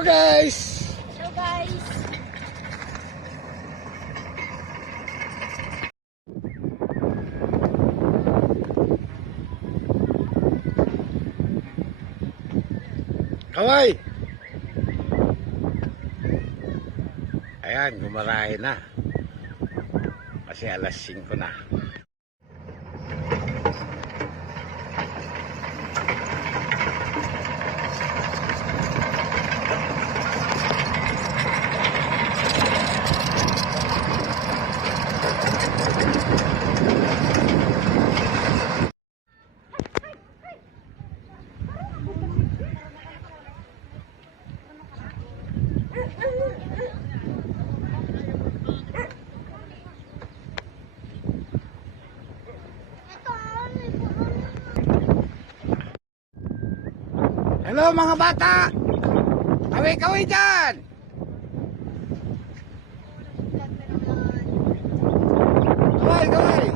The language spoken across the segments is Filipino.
Hello guys! Hello guys! Kaway! Ayan, gumarahe na. Kasi alas 5 na. Hello mga bata! Kaway-kaway dyan! Kaway-kaway!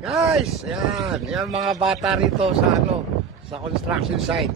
Guys, ayan mga bata rito sa sa construction site.